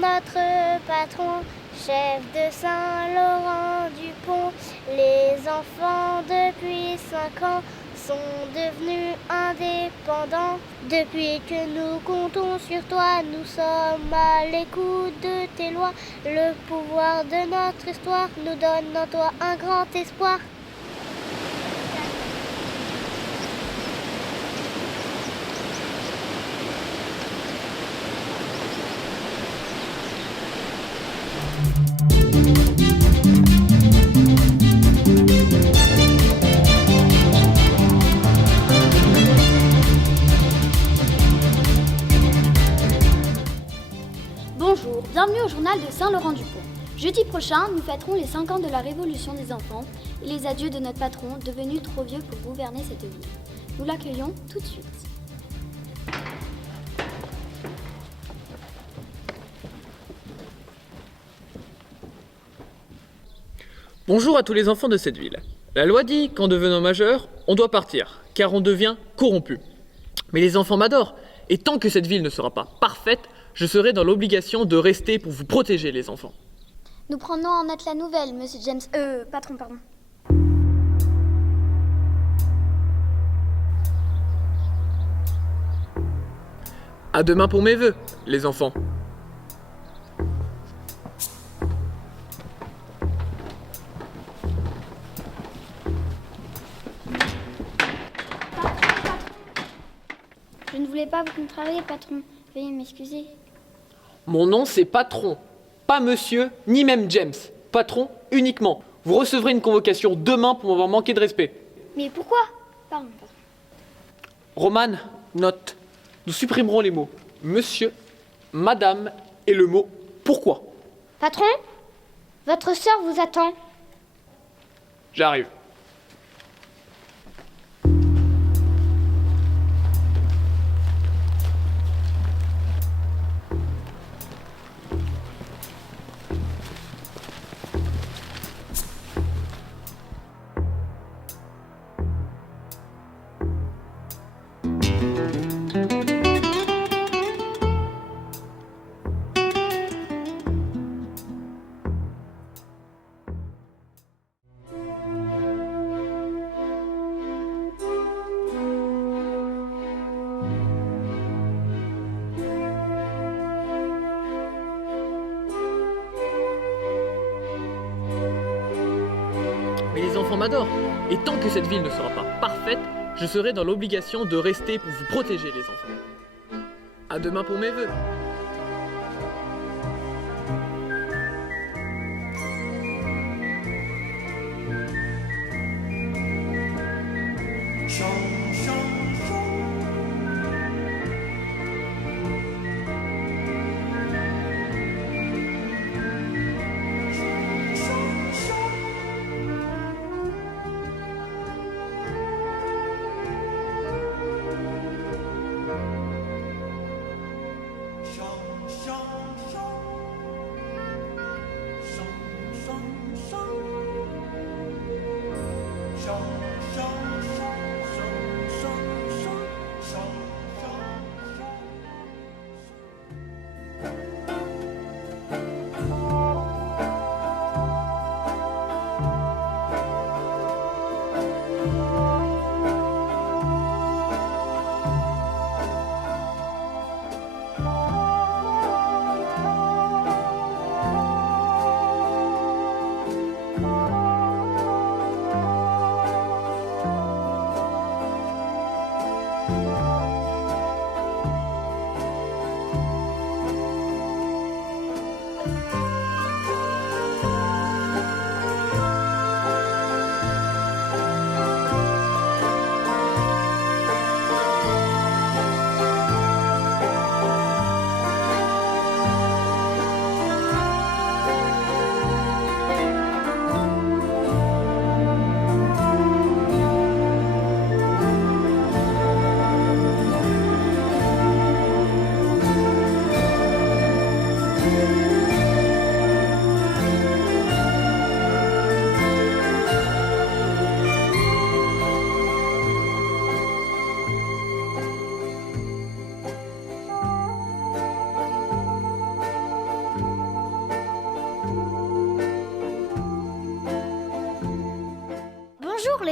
notre patron, chef de Saint-Laurent-du-Pont. Les enfants depuis 5 ans sont devenus indépendants. Depuis que nous comptons sur toi, nous sommes à l'écoute de tes lois. Le pouvoir de notre histoire nous donne en toi un grand espoir. Bonjour, bienvenue au journal de Saint-Laurent-du-Pont. Jeudi prochain, nous fêterons les 5 ans de la Révolution des enfants et les adieux de notre patron, devenu trop vieux pour gouverner cette ville. Nous l'accueillons tout de suite. Bonjour à tous les enfants de cette ville. La loi dit qu'en devenant majeur, on doit partir, car on devient corrompu. Mais les enfants m'adorent, et tant que cette ville ne sera pas parfaite, je serai dans l'obligation de rester pour vous protéger, les enfants. Nous prenons en note la nouvelle, monsieur James. Patron, pardon. À demain pour mes vœux, les enfants. Je ne voulais pas vous contrarier, patron. Veuillez m'excuser. Mon nom c'est Patron, pas monsieur, ni même James. Patron uniquement. Vous recevrez une convocation demain pour m'avoir manqué de respect. Mais pourquoi? Pardon, patron. Romane, note. Nous supprimerons les mots monsieur, madame et le mot pourquoi. Patron, votre sœur vous attend. J'arrive. Mais les enfants m'adorent, et tant que cette ville ne sera pas parfaite, je serai dans l'obligation de rester pour vous protéger, les enfants. À demain pour mes vœux.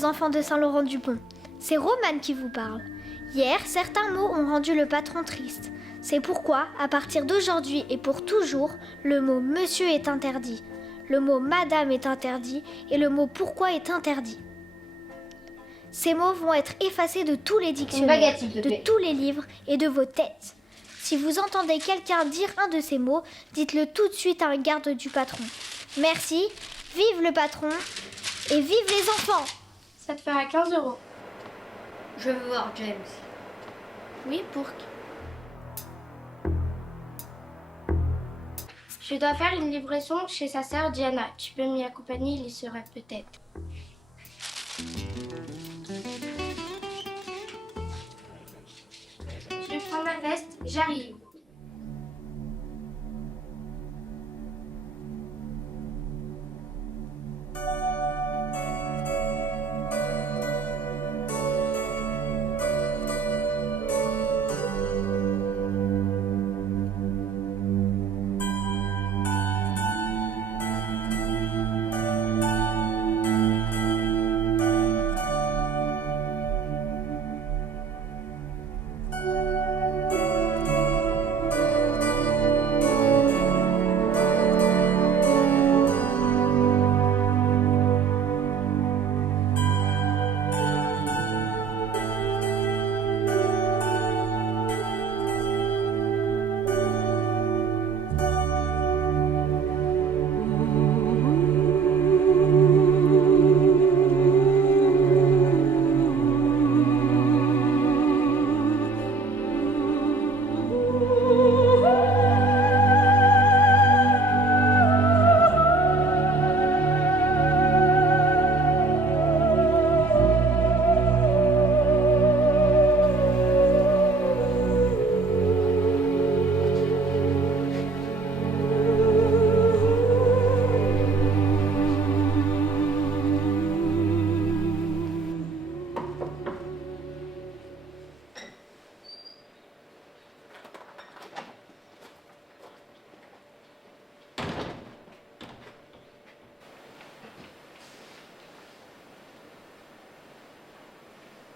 les enfants de Saint-Laurent-du-Pont. C'est Romane qui vous parle. Hier, certains mots ont rendu le patron triste. C'est pourquoi, à partir d'aujourd'hui et pour toujours, le mot monsieur est interdit, le mot madame est interdit et le mot pourquoi est interdit. Ces mots vont être effacés de tous les dictionnaires, de tous les livres et de vos têtes. Si vous entendez quelqu'un dire un de ces mots, dites-le tout de suite à un garde du patron. Merci, vive le patron et vive les enfants! Ça te fera 15 €. Je veux voir James. Oui, pour... Je dois faire une livraison chez sa sœur Diana. Tu peux m'y accompagner, il y sera peut-être. Je prends ma veste, j'arrive.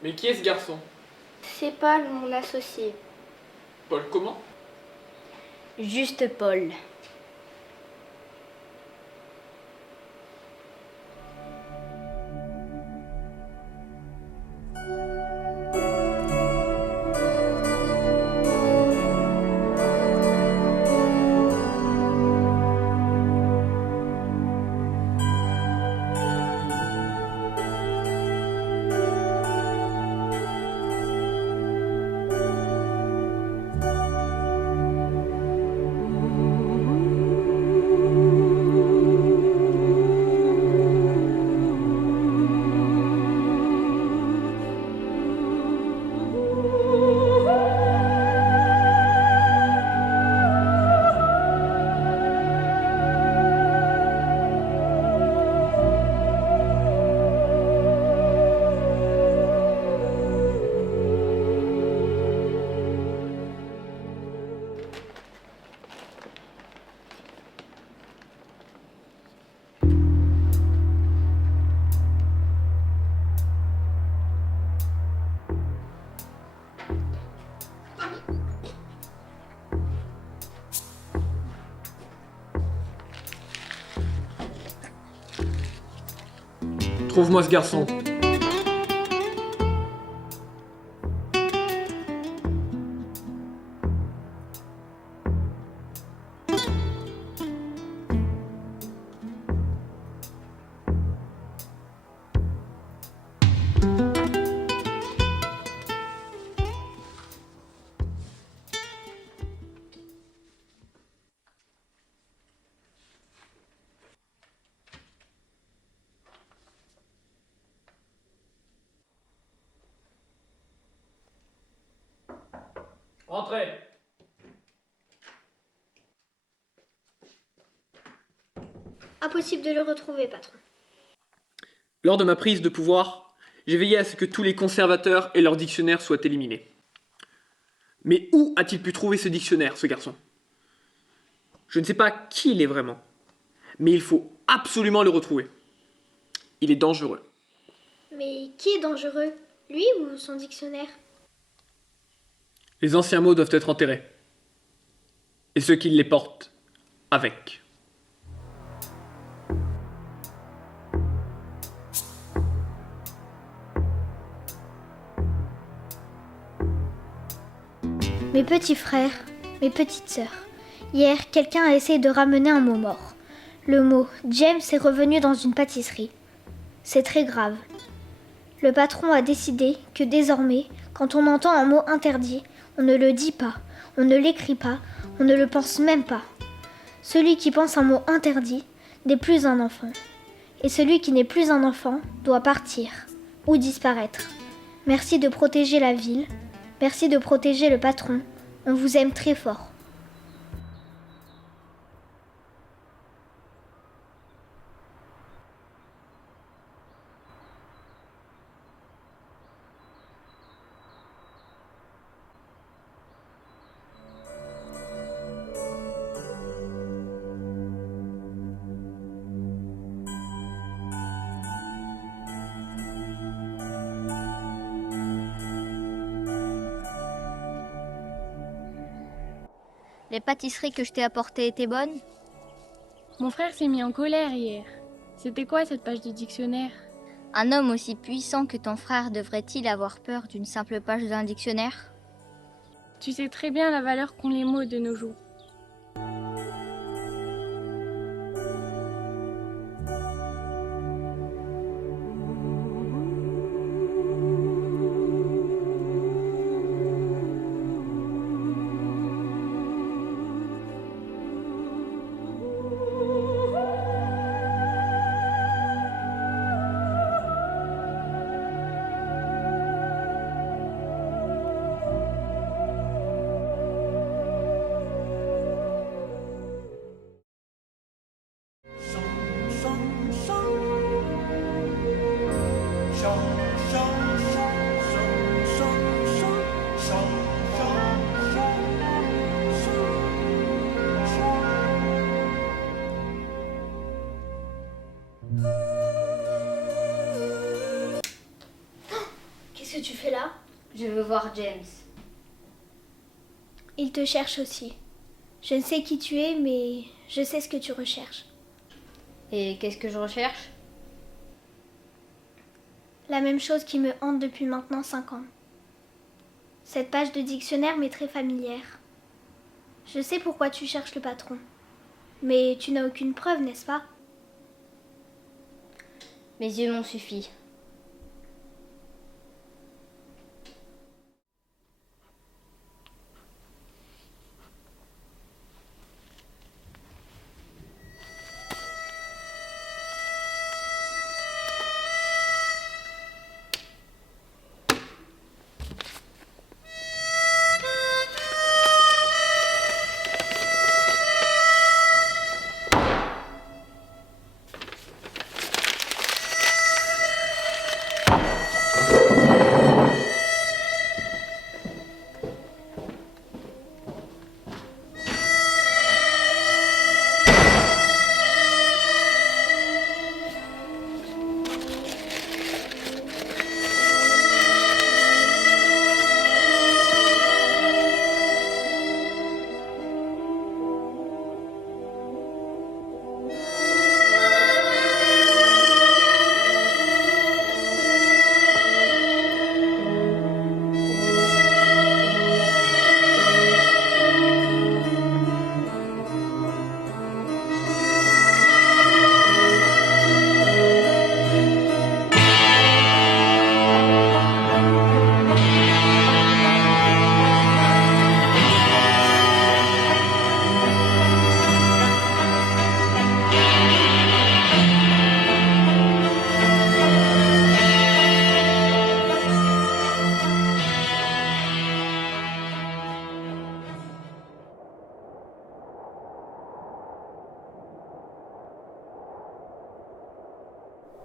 Mais qui est ce garçon? C'est Paul, mon associé. Paul comment? Juste Paul. Trouve-moi ce garçon. Entrez. Impossible de le retrouver, patron. Lors de ma prise de pouvoir, j'ai veillé à ce que tous les conservateurs et leurs dictionnaires soient éliminés. Mais où a-t-il pu trouver ce dictionnaire, ce garçon? Je ne sais pas qui il est vraiment, mais il faut absolument le retrouver. Il est dangereux. Mais qui est dangereux? Lui ou son dictionnaire? Les anciens mots doivent être enterrés. Et ceux qui les portent, avec. Mes petits frères, mes petites sœurs, hier, quelqu'un a essayé de ramener un mot mort. Le mot James est revenu dans une pâtisserie. C'est très grave. Le patron a décidé que désormais, quand on entend un mot interdit, on ne le dit pas, on ne l'écrit pas, on ne le pense même pas. Celui qui pense un mot interdit n'est plus un enfant. Et celui qui n'est plus un enfant doit partir ou disparaître. Merci de protéger la ville. Merci de protéger le patron. On vous aime très fort. Les pâtisseries que je t'ai apportées étaient bonnes? Mon frère s'est mis en colère hier. C'était quoi cette page de dictionnaire? Un homme aussi puissant que ton frère devrait-il avoir peur d'une simple page d'un dictionnaire? Tu sais très bien la valeur qu'ont les mots de nos jours. Qu'est-ce que tu fais là? Je veux voir James. Il te cherche aussi. Je ne sais qui tu es, mais je sais ce que tu recherches. Et qu'est-ce que je recherche? La même chose qui me hante depuis maintenant 5 ans. Cette page de dictionnaire m'est très familière. Je sais pourquoi tu cherches le patron. Mais tu n'as aucune preuve, n'est-ce pas? Mes yeux m'ont suffi.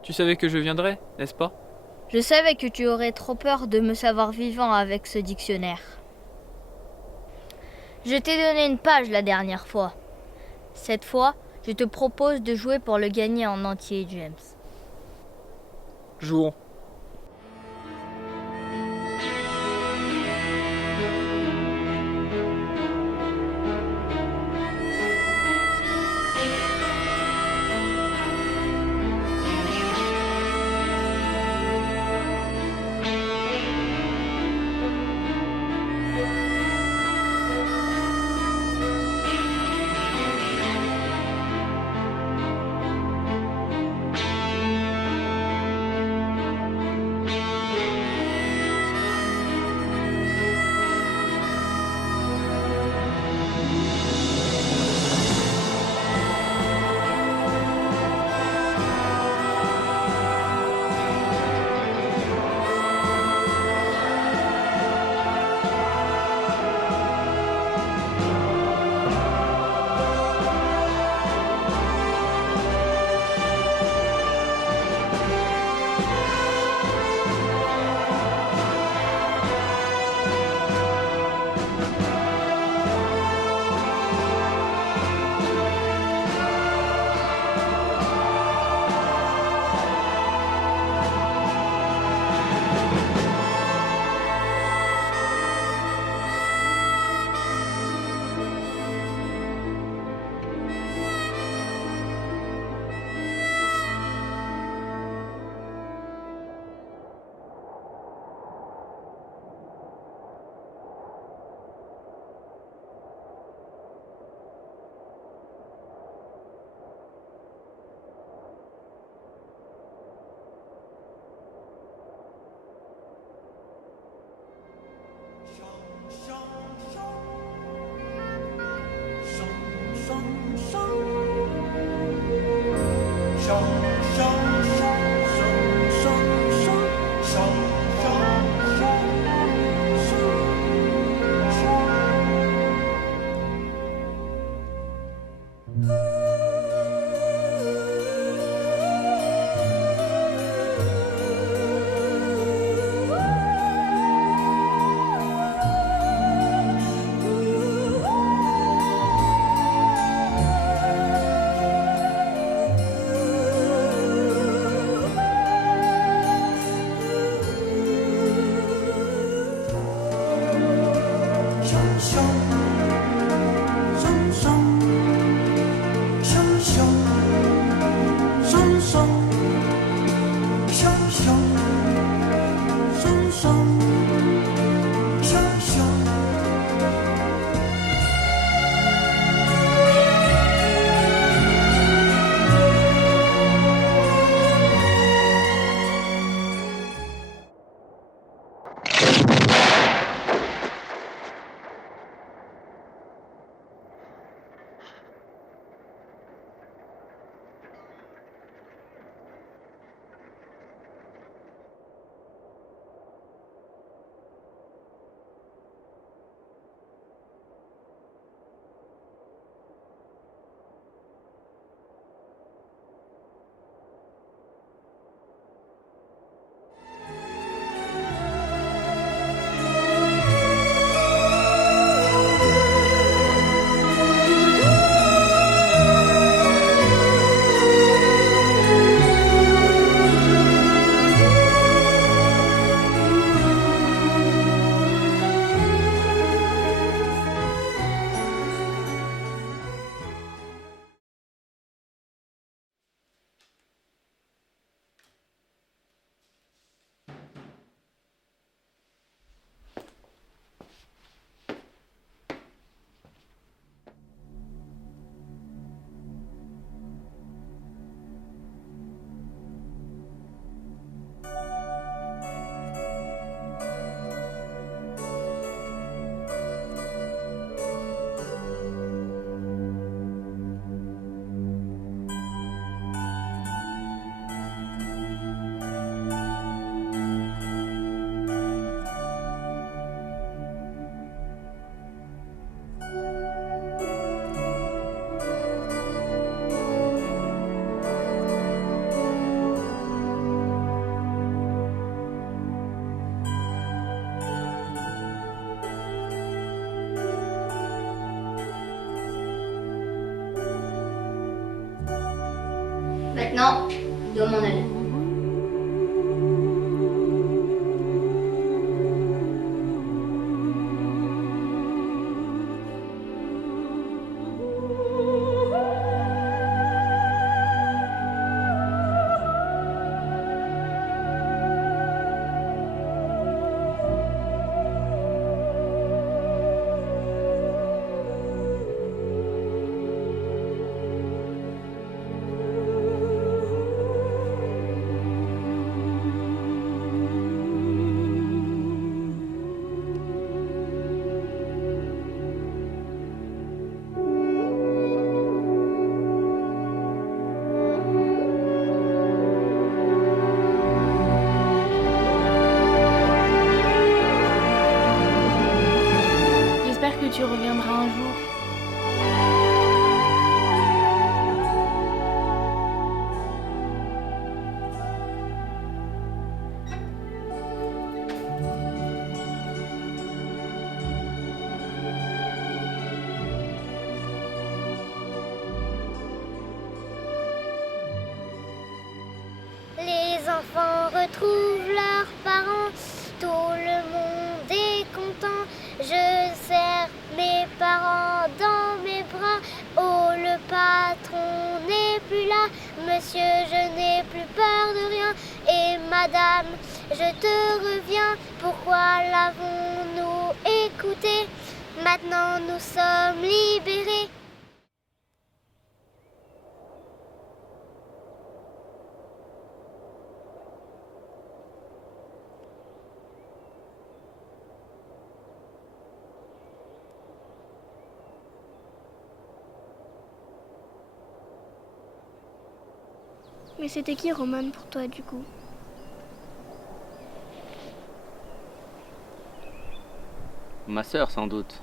Tu savais que je viendrais, n'est-ce pas? Je savais que tu aurais trop peur de me savoir vivant avec ce dictionnaire. Je t'ai donné une page la dernière fois. Cette fois, je te propose de jouer pour le gagner en entier, James. Jouons. Maintenant, je dois m'en aller. J'espère que tu reviendras un jour. Les enfants retrouvent leurs parents, tout le monde est content. Je serre mes parents dans mes bras. Oh, le patron n'est plus là. Monsieur, je n'ai plus peur de rien. Et madame, je te reviens. Pourquoi l'avons-nous écouté? Maintenant nous sommes libérés. Mais c'était qui Roman pour toi du coup? Ma sœur sans doute.